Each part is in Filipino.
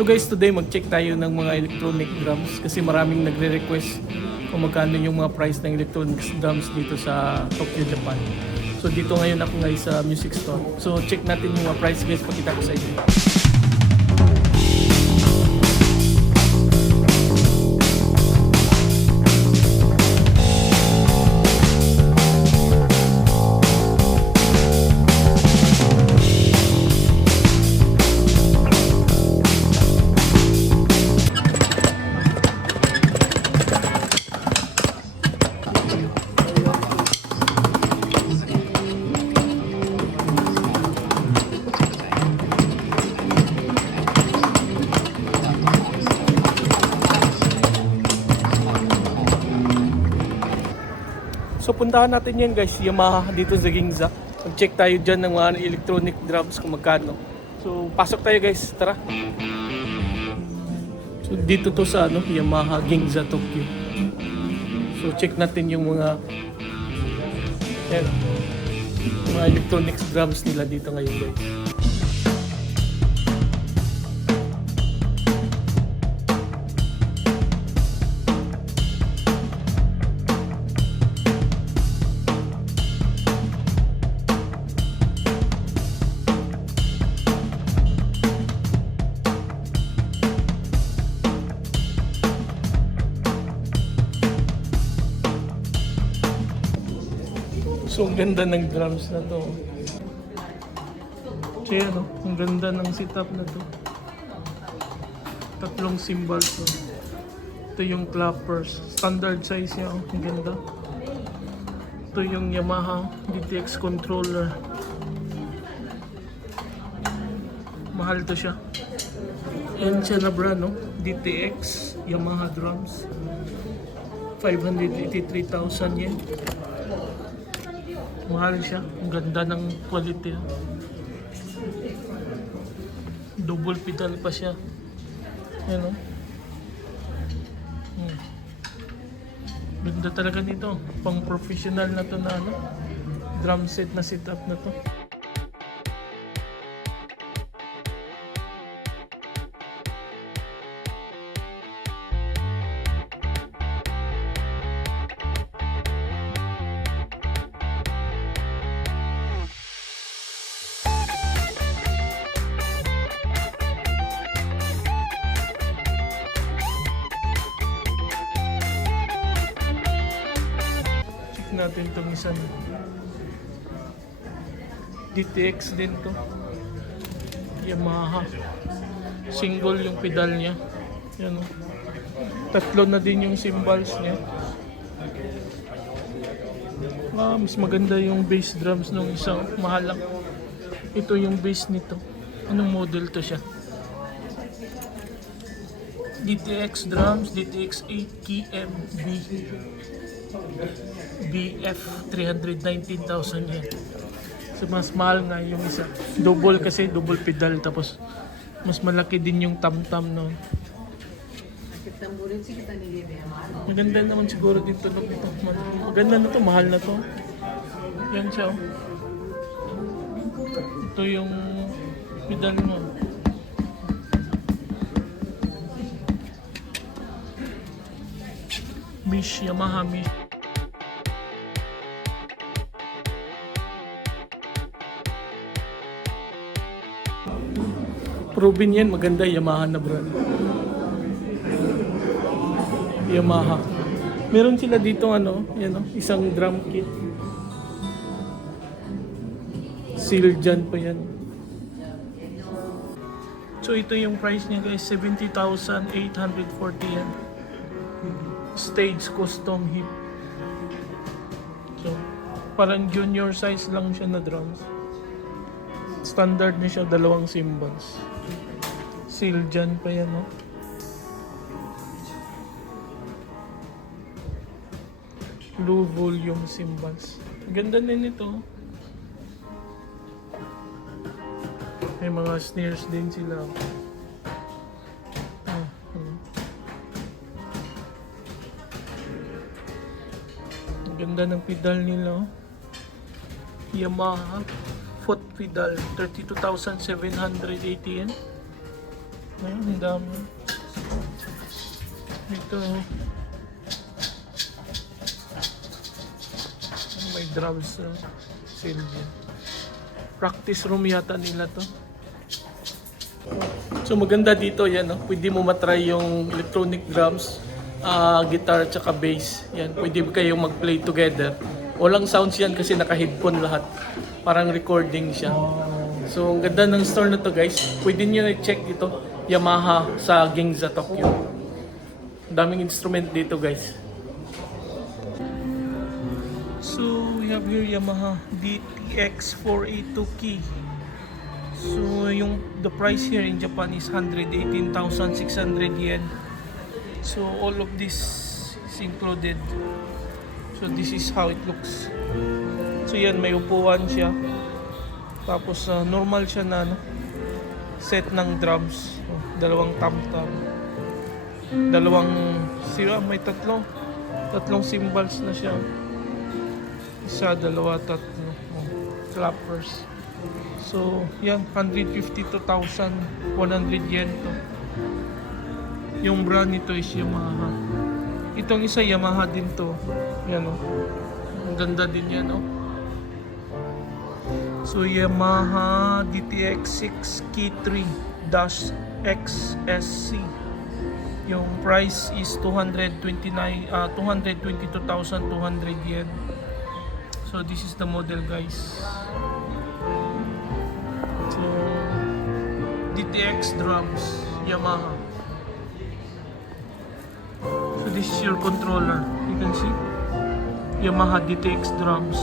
So guys, today mag-check tayo ng mga electronic drums kasi maraming nagre-request kung magkano yung mga price ng electronic drums dito sa Tokyo, Japan. So dito ngayon ako guys sa music store. So check natin yung mga price guys, pakita ko sa inyo. So puntahan natin yan guys, Yamaha dito sa Ginza. Mag-check tayo dyan ng mga electronic drums kung magkano. So pasok tayo guys, tara. So dito to sa Yamaha Ginza, Tokyo. So check natin yung mga electronics drums nila dito ngayon guys. So, ang ganda ng drums na to. So, yan, ang ganda ng setup na to. Tatlong cymbals. Ito yung clappers. Standard size niya. Ang ganda. Ito yung Yamaha DTX controller. Mahal to siya. Yan siya na brand, no? DTX Yamaha drums. 583,000 yen. Mahal siya. Ang ganda ng quality. Double pedal pa siya. Ayan o. Ganda talaga nito. Pang professional na to na drum set na setup na to. Natin itong isang DTX din to, Yamaha, single yung pedal niya. Yan o, tatlo na din yung cymbals niya. Mas maganda yung bass drums nung isang mahal lang. Ito yung bass nito. Anong model to siya? DTX drums, DTX 8 KM BF 319,000 yen. So mas mahal nga yung isa. Double kasi, double pedal, tapos mas malaki din yung tam-tam noon. Maganda naman siguro dito no. Maganda na to, mahal na to. Yan siya. Ito yung pedal mo. Mish, Yamaha Mish. Proven yan, maganda, Yamaha na brand. Yamaha. Meron sila dito yan isang drum kit. Seal dyan pa yan. So ito yung price niya guys, 70,840 yan. Stage custom hip. So parang junior size lang siya na drums. Standard na siya, dalawang cymbals. Seal dyan pa yan, no? Low volume cymbals. Ganda din ito. May mga snares din sila. Ganda ng pedal nila. Yamaha foot pedal, 32,780 yen. Ayun, ang dami. Ito. May drums na. Silver. Practice room yata nila to. So maganda dito yan, no? Pwede mo matry yung electronic drums, guitar at saka bass. Yan, pwede kayong mag-play together. Walang sounds yan kasi naka-headphone lahat. Parang recording siya. So ang ganda ng store na to, guys. Pwede nyo i-check ito, Yamaha sa Ginza, Tokyo. Daming instrument dito, guys. So we have here Yamaha DTX 482 key. So the price here in Japan is 118,600 yen. So all of this is included. So this is how it looks. So yan, may upuan siya. Tapos normal siya na set ng drums. Dalawang tam-tam. May tatlong cymbals na siya. Isa, dalawa, tatlo. Clappers. So, yan, 152,100 yen to. Yung brand nito is Yamaha. Itong isa, Yamaha din to. Yan o. Ang ganda din yan o. So, Yamaha DTX 6 Key 3-XSC. Yung price is 222,200 yen. So, this is the model, guys. So, DTX drums, Yamaha. So this is your controller. You can see Yamaha DTX drums.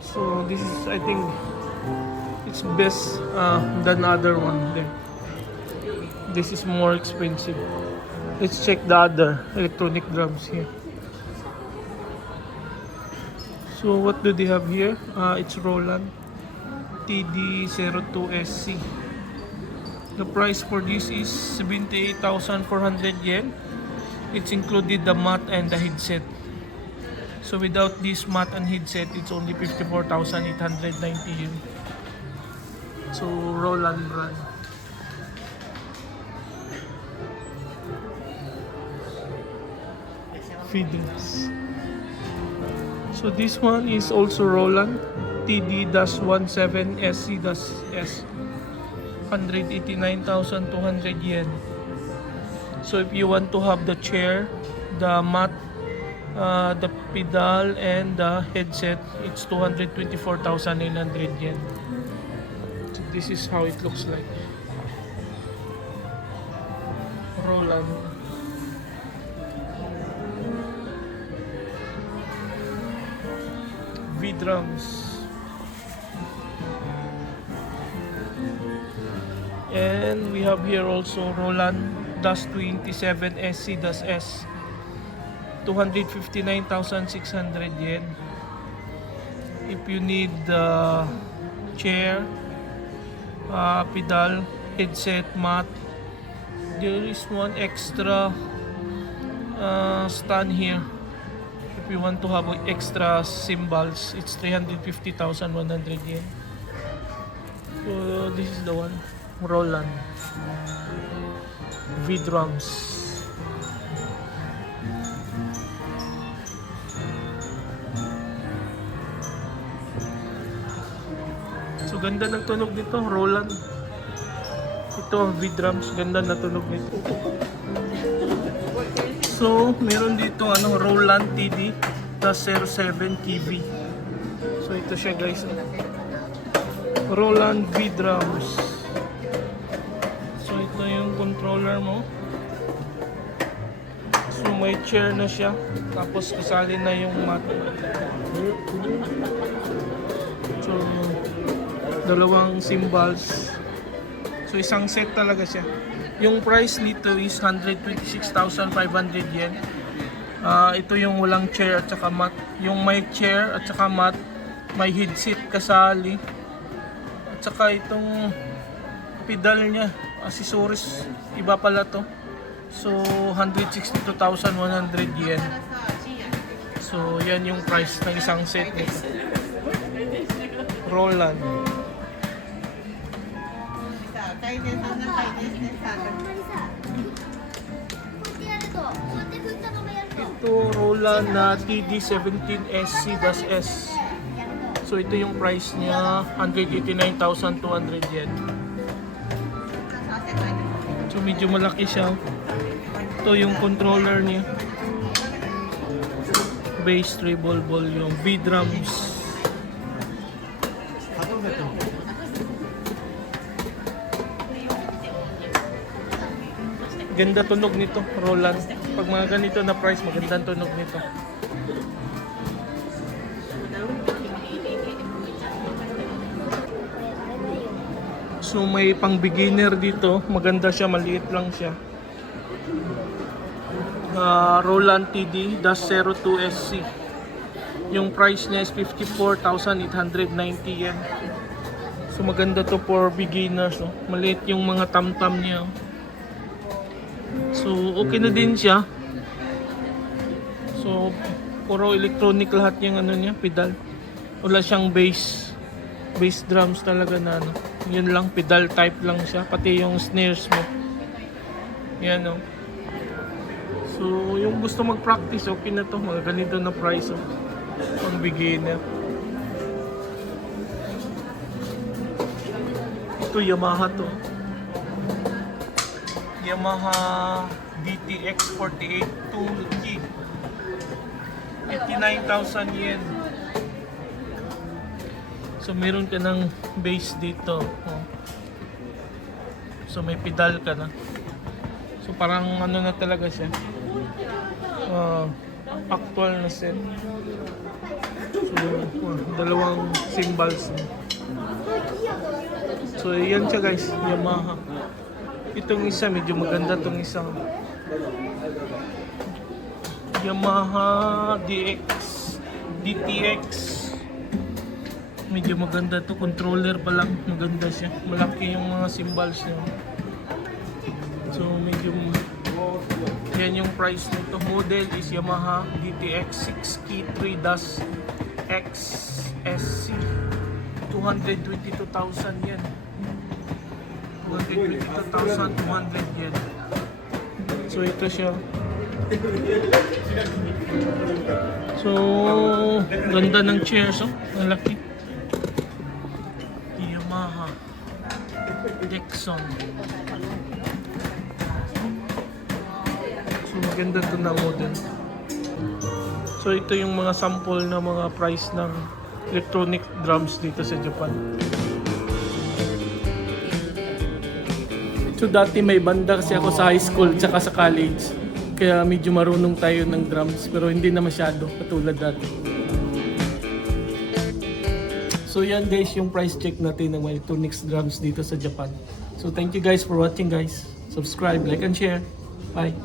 So this is, I think, it's best than other one there. This is more expensive. Let's check the other electronic drums here. So what do they have here? It's Roland TD02SC. The price for this is 78,400 yen. It's included the mat and the headset. So without this mat and headset, it's only 54,890 yen. So Roland brand. Feedings. So this one is also Roland TD-17SC-S, 189,200 yen. So if you want to have the chair, the mat, the pedal and the headset, it's 224,900 yen. So this is how it looks like. Roland. V-drums. And we have here also Roland DAS27 SC-S, 259,600 yen. If you need the chair, pedal, headset, mat, there is one extra stand here. If you want to have extra cymbals, it's 350,100 yen. So this is the one, Roland V-drums. So ganda ng tunog nito, Roland. Ito V-drums, ganda na tunog nito. So, meron dito Roland TD-07 KV. So, ito siya, guys. Roland V-drums. So, ito yung controller mo. So, may chair na siya. Tapos, kasali na yung mat. So, dalawang cymbals. So, isang set talaga siya. Yung price nito is 126,500 yen. Ito yung walang chair at saka mat. Yung may chair at saka mat, may headset kasali. At saka itong pedal niya, accessories, iba pala to. So 162,100 yen. So yan yung price ng isang set nito. Roland. 回転さんが回転してさ、あんまりさ、こうやってやると、こうやって振ったままやると、 Ito Roland na TD17SC-S. So ito yung price niya, 189,200 yen. So medyo malaki siya. Ito yung controller niya. Bass, treble, volume, V-drums. Ganda tunog nito, Roland. Pag mga ganito na price, magandang tunog nito. So may pang beginner dito, maganda siya, maliit lang siya. Roland TD-02SC. Yung price niya is 54,890 yen. So maganda to for beginners, no? Maliit yung mga tam-tam niya. So okay na din siya. So puro electronic lahat yung ano niya, pedal. Wala siyang bass drums talaga na ano. Yun lang, pedal type lang siya, pati yung snares mo. Yan, no. So yung gusto mag-practice, okay na to, mga ganito na price, oh. Pang beginner. Ito Yamaha to. Yamaha DTX 48 2G. 59,000 yen. So meron ka ng bass dito. Oh. So may pedal ka na. So parang ano na talaga siya. Actual na set. So dalawang cymbals. So yan siya guys, Yamaha. Itong isa medyo maganda tong isang Yamaha DTX. Medyo maganda to, controller pa lang, maganda siya. Malaki yung mga cymbals niya. So medyo yan yung price nito. Model is Yamaha DTX 6K3-XSC. 222,000 yen. 122,200 yen. So ito siya. So ganda ng chairs, oh. Ang laki. Yamaha Dexon. So maganda to na model. So ito yung mga sample na mga price ng electronic drums dito sa Japan. So dati may banda kasi ako sa high school tsaka sa college. Kaya medyo marunong tayo ng drums pero hindi na masyado katulad dati. So yan guys yung price check natin ng mga electronics drums dito sa Japan. So thank you guys for watching guys. Subscribe, like and share. Bye.